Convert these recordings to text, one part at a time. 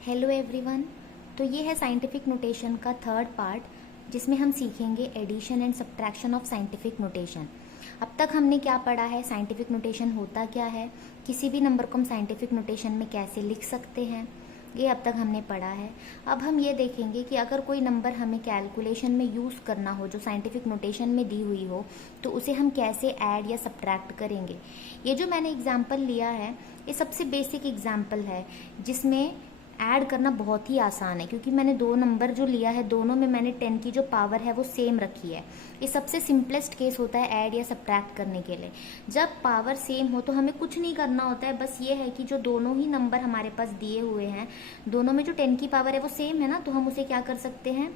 Hello everyone. तो ये है साइंटिफिक नोटेशन का थर्ड पार्ट जिसमें हम सीखेंगे addition and subtraction of scientific notation. अब तक हमने क्या पढ़ा है, साइंटिफिक नोटेशन होता क्या है, किसी भी नंबर को हम साइंटिफिक नोटेशन में कैसे लिख सकते हैं, ये अब तक हमने पढ़ा है। अब हम ये देखेंगे कि अगर कोई नंबर हमें कैलकुलेशन में यूज़ करना हो जो साइंटिफिक नोटेशन में दी हुई हो तो उसे हम कैसे ऐड या सब्ट्रैक्ट करेंगे। ये जो मैंने एग्जाम्पल लिया है ये सबसे बेसिक एग्जाम्पल है जिसमें ऐड करना बहुत ही आसान है, क्योंकि मैंने दो नंबर जो लिया है दोनों में मैंने 10 की जो पावर है वो सेम रखी है। ये सबसे सिंपलेस्ट केस होता है ऐड या सब्ट्रैक्ट करने के लिए। जब पावर सेम हो तो हमें कुछ नहीं करना होता है, बस ये है कि जो दोनों ही नंबर हमारे पास दिए हुए हैं दोनों में जो 10 की पावर है वो सेम है ना, तो हम उसे क्या कर सकते हैं,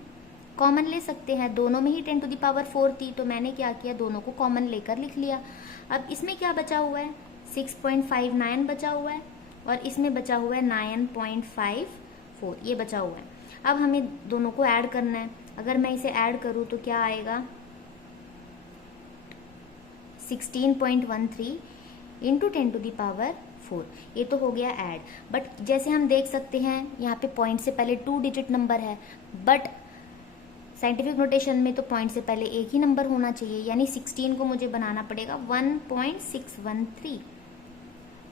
कॉमन ले सकते हैं। दोनों में ही 10⁴ थी तो मैंने क्या किया, दोनों को कॉमन लेकर लिख लिया। अब इसमें क्या बचा हुआ है, 6.59 बचा हुआ है और इसमें बचा हुआ है 9.54, ये बचा हुआ है। अब हमें दोनों को ऐड करना है। अगर मैं इसे ऐड करूं तो क्या आएगा, 16.13 इंटू 10⁴, ये तो हो गया ऐड। बट जैसे हम देख सकते हैं यहाँ पे पॉइंट से पहले 2 डिजिट नंबर है, बट साइंटिफिक नोटेशन में तो पॉइंट से पहले एक ही नंबर होना चाहिए, यानी 16 को मुझे बनाना पड़ेगा 1.613।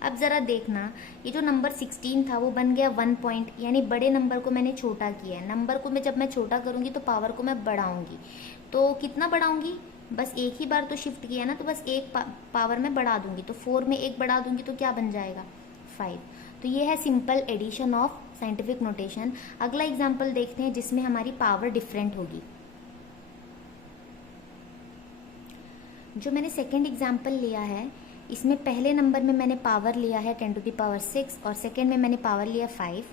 अब जरा देखना, ये जो नंबर 16 था वो बन गया 1 पॉइंट, यानी बड़े नंबर को मैंने छोटा किया है। नंबर को जब मैं छोटा करूंगी तो पावर को मैं बढ़ाऊंगी। तो कितना बढ़ाऊंगी, बस एक ही बार तो शिफ्ट किया ना, तो बस एक पावर में बढ़ा दूंगी। तो 4 में एक बढ़ा दूंगी तो क्या बन जाएगा, 5। तो ये है simple addition of scientific notation. अगला एग्जाम्पल देखते हैं जिसमें हमारी पावर डिफरेंट होगी। जो मैंने सेकेंड एग्जाम्पल लिया है इसमें पहले नंबर में मैंने पावर लिया है 10⁶ और सेकेंड में मैंने पावर लिया 5।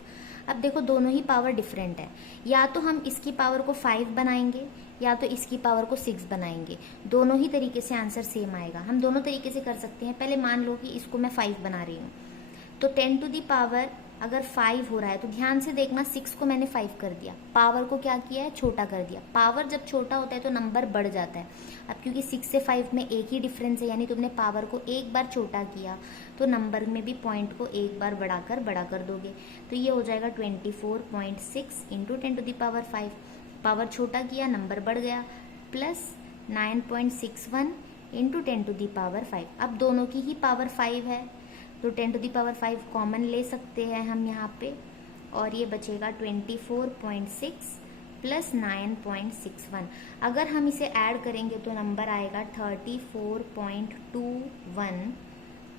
अब देखो दोनों ही पावर डिफरेंट है, या तो हम इसकी पावर को 5 बनाएंगे या तो इसकी पावर को 6 बनाएंगे। दोनों ही तरीके से आंसर सेम आएगा। हम दोनों तरीके से कर सकते हैं। पहले मान लो कि इसको मैं 5 बना रही हूँ, तो 10⁻⁴ अगर 5 हो रहा है तो ध्यान से देखना, 6 को मैंने 5 कर दिया, पावर को क्या किया है, छोटा कर दिया। पावर जब छोटा होता है तो नंबर बढ़ जाता है। अब क्योंकि 6 से 5 में एक ही डिफरेंस है, यानी तुमने पावर को एक बार छोटा किया तो नंबर में भी पॉइंट को एक बार बढ़ाकर बड़ा कर दोगे। तो ये हो जाएगा 24.6 इंटू 10⁵। पावर छोटा किया, नंबर बढ़ गया, प्लस 9.61 इंटू 10⁵। अब दोनों की ही पावर 5 है तो 10⁵ कॉमन ले सकते हैं हम यहाँ पे, और ये बचेगा 24.6 प्लस 9.61। अगर हम इसे ऐड करेंगे तो नंबर आएगा 34.21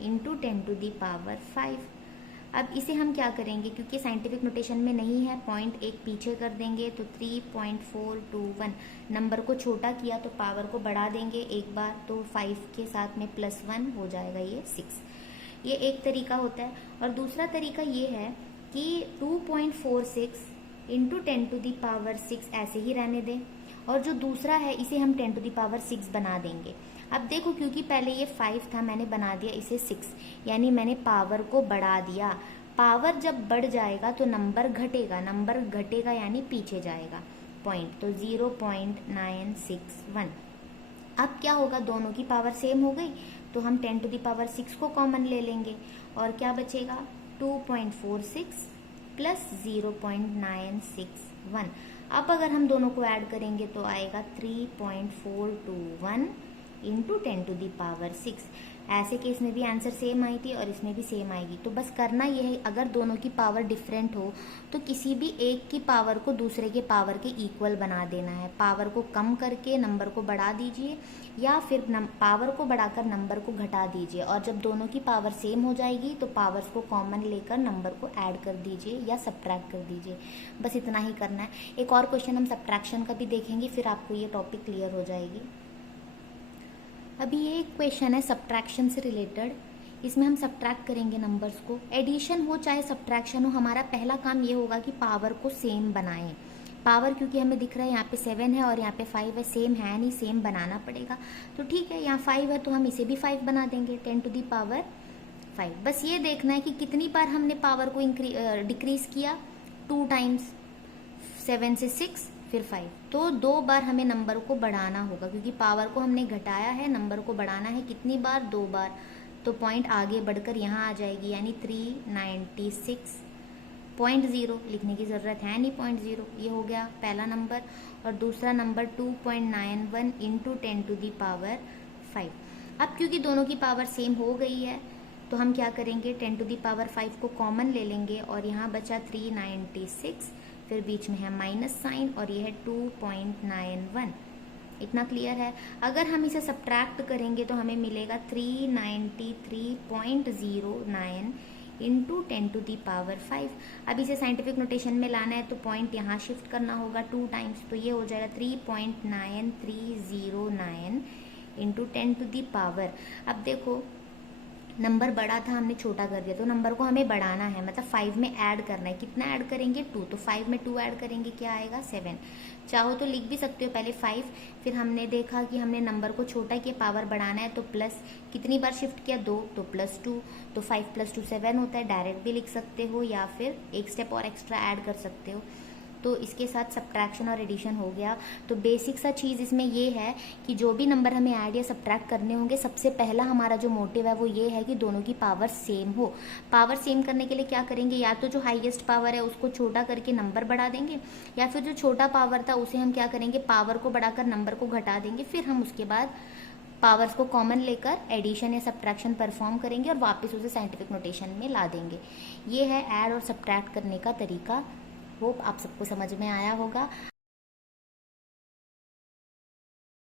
इंटू 10⁵। अब इसे हम क्या करेंगे, क्योंकि साइंटिफिक नोटेशन में नहीं है, पॉइंट एक पीछे कर देंगे तो 3.421। नंबर को छोटा किया तो पावर को बढ़ा देंगे एक बार, तो 5 के साथ में +1 हो जाएगा, ये 6। ये एक तरीका होता है। और दूसरा तरीका ये है कि 2.46 इंटू 10⁶ ऐसे ही रहने दें, और जो दूसरा है इसे हम 10⁶ बना देंगे। अब देखो, क्योंकि पहले ये 5 था मैंने बना दिया इसे 6, यानी मैंने पावर को बढ़ा दिया। पावर जब बढ़ जाएगा तो नंबर घटेगा, नंबर घटेगा यानी पीछे जाएगा पॉइंट, तो 0.961। अब क्या होगा, दोनों की पावर सेम हो गई तो हम 10⁶ को कॉमन ले लेंगे और क्या बचेगा, 2.46 प्लस 0.961। अब अगर हम दोनों को ऐड करेंगे तो आएगा 3.421 इंटू 10⁶। ऐसे केस में भी आंसर सेम आई थी और इसमें भी सेम आएगी। तो बस करना यह है, अगर दोनों की पावर डिफरेंट हो तो किसी भी एक की पावर को दूसरे के पावर के इक्वल बना देना है। पावर को कम करके नंबर को बढ़ा दीजिए, या फिर पावर को बढ़ाकर नंबर को घटा दीजिए, और जब दोनों की पावर सेम हो जाएगी तो पावर्स को कॉमन लेकर नंबर को ऐड कर दीजिए या सब्ट्रैक्ट कर दीजिए। बस इतना ही करना है। एक और क्वेश्चन हम सब्ट्रैक्शन का भी देखेंगे, फिर आपको ये टॉपिक क्लियर हो जाएगी। अभी ये एक क्वेश्चन है सब्ट्रैक्शन से रिलेटेड, इसमें हम सब्ट्रैक्ट करेंगे नंबर्स को। एडिशन हो चाहे सब्ट्रैक्शन हो, हमारा पहला काम ये होगा कि पावर को सेम बनाएं। पावर क्योंकि हमें दिख रहा है यहाँ पे 7 है और यहाँ पे 5 है, सेम है नहीं, सेम बनाना पड़ेगा। तो ठीक है, यहाँ 5 है तो हम इसे भी 5 बना देंगे, 10⁵। बस ये देखना है कि कितनी बार हमने पावर को डिक्रीज किया, 2 टाइम्स, 7 से 6 फिर 5, तो 2 बार हमें नंबर को बढ़ाना होगा, क्योंकि पावर को हमने घटाया है, नंबर को बढ़ाना है कितनी बार, 2 बार। तो पॉइंट आगे बढ़कर यहाँ आ जाएगी, यानी 396 0.0 लिखने की ज़रूरत है नहीं, 0.0 ये हो गया पहला नंबर। और दूसरा नंबर 2.91 इंटू 10⁵। अब क्योंकि दोनों की पावर सेम हो गई है तो हम क्या करेंगे, 10⁵ को कॉमन ले लेंगे और यहाँ बचा 396, फिर बीच में है माइनस साइन और ये है 2.91। इतना क्लियर है। अगर हम इसे सब्ट्रैक्ट करेंगे तो हमें मिलेगा 393.09 इंटू 10⁵। अब इसे साइंटिफिक नोटेशन में लाना है तो पॉइंट यहाँ शिफ्ट करना होगा 2 टाइम्स, तो ये हो जाएगा 3.9309 इंटू 10⁵। अब देखो नंबर बड़ा था, हमने छोटा कर दिया, तो नंबर को हमें बढ़ाना है, मतलब 5 में ऐड करना है। कितना ऐड करेंगे, 2, तो 5 में 2 ऐड करेंगे, क्या आएगा 7। चाहो तो लिख भी सकते हो पहले 5, फिर हमने देखा कि हमने नंबर को छोटा किया, पावर बढ़ाना है तो प्लस, कितनी बार शिफ्ट किया 2, तो +2, तो 5 + 2 7 होता है। डायरेक्ट भी लिख सकते हो या फिर एक स्टेप और एक्स्ट्रा ऐड कर सकते हो। तो इसके साथ सब्ट्रैक्शन और एडिशन हो गया। तो बेसिक सा चीज़ इसमें ये है कि जो भी नंबर हमें ऐड या सब्ट्रैक्ट करने होंगे, सबसे पहला हमारा जो मोटिव है वो ये है कि दोनों की पावर सेम हो। पावर सेम करने के लिए क्या करेंगे, या तो जो हाईएस्ट पावर है उसको छोटा करके नंबर बढ़ा देंगे, या फिर जो छोटा पावर था उसे हम क्या करेंगे, पावर को बढ़ाकर नंबर को घटा देंगे। फिर हम उसके बाद पावर्स को कॉमन लेकर एडिशन या सब्ट्रैक्शन परफॉर्म करेंगे और वापस उसे साइंटिफिक नोटेशन में ला देंगे। ये है ऐड और सब्ट्रैक्ट करने का तरीका। होप आप सबको समझ में आया होगा।